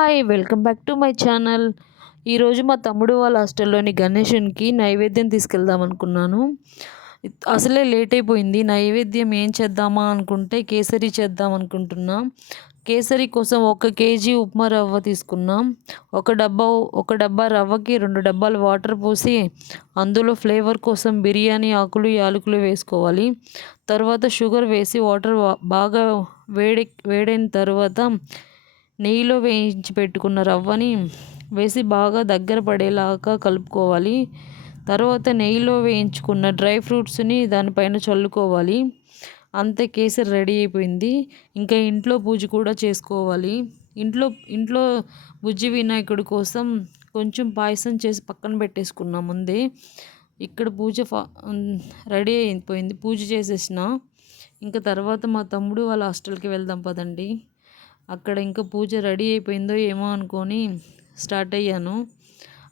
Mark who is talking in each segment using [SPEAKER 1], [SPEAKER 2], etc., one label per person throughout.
[SPEAKER 1] Hi welcome back to my channel. ఈరోజు మా తమ్ముడు వాళ్ళ హాస్టల్లోని గణేషునికి నైవేద్యం తీసుకెళ్దాం అనుకున్నాను. అసలే లేట్ అయిపోయింది. నైవేద్యం ఏం చేద్దామా అనుకుంటే కేసరి చేద్దాం అనుకుంటున్నా. కేసరి కోసం ఒక కేజీ ఉప్మా రవ్వ తీసుకున్నాం. ఒక డబ్బా ఒక డబ్బా రవ్వకి రెండు డబ్బాలు వాటర్ పోసి అందులో ఫ్లేవర్ కోసం బిర్యానీ ఆకులు యాలకులు వేసుకోవాలి. తర్వాత షుగర్ వేసి వాటర్ బాగా వేడి వేడైన తర్వాత నెయ్యిలో వేయించి పెట్టుకున్న రవ్వని వేసి బాగా దగ్గర పడేలాగా కలుపుకోవాలి. తర్వాత నెయ్యిలో వేయించుకున్న డ్రై ఫ్రూట్స్ని దానిపైన చల్లుకోవాలి. అంతే కేసరి రెడీ అయిపోయింది. ఇంకా ఇంట్లో పూజ కూడా చేసుకోవాలి. ఇంట్లో ఇంట్లో బుజ్జి వినాయకుడి కోసం కొంచెం పాయసం చేసి పక్కన పెట్టేసుకున్నాం ముందే. ఇక్కడ పూజ రెడీ అయిపోయింది. పూజ చేసేసిన. ఇంకా తర్వాత మా తమ్ముడు వాళ్ళ హాస్టల్కి వెళ్దాం పదండి. అక్కడ ఇంకా పూజ రెడీ అయిపోయిందో ఏమో అనుకొని స్టార్ట్ అయ్యాను.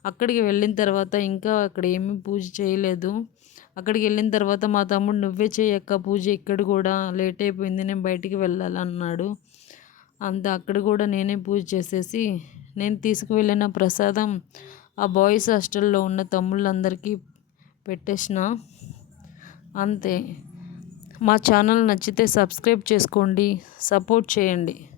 [SPEAKER 1] అక్కడికి వెళ్ళిన తర్వాత ఇంకా అక్కడ ఏమీ పూజ చేయలేదు. అక్కడికి వెళ్ళిన తర్వాత మా తమ్ముడు నువ్వే చేయక్క పూజ ఇక్కడ కూడా లేట్ అయిపోయింది నేను బయటికి వెళ్ళాలన్నాడు. అంత అక్కడ కూడా నేనే పూజ చేసేసి నేను తీసుకువెళ్ళిన ప్రసాదం ఆ బాయ్స్ హాస్టల్లో ఉన్న తమ్ముళ్ళందరికీ పెట్టేసిన. అంతే. మా ఛానల్ నచ్చితే సబ్స్క్రైబ్ చేసుకోండి సపోర్ట్ చేయండి.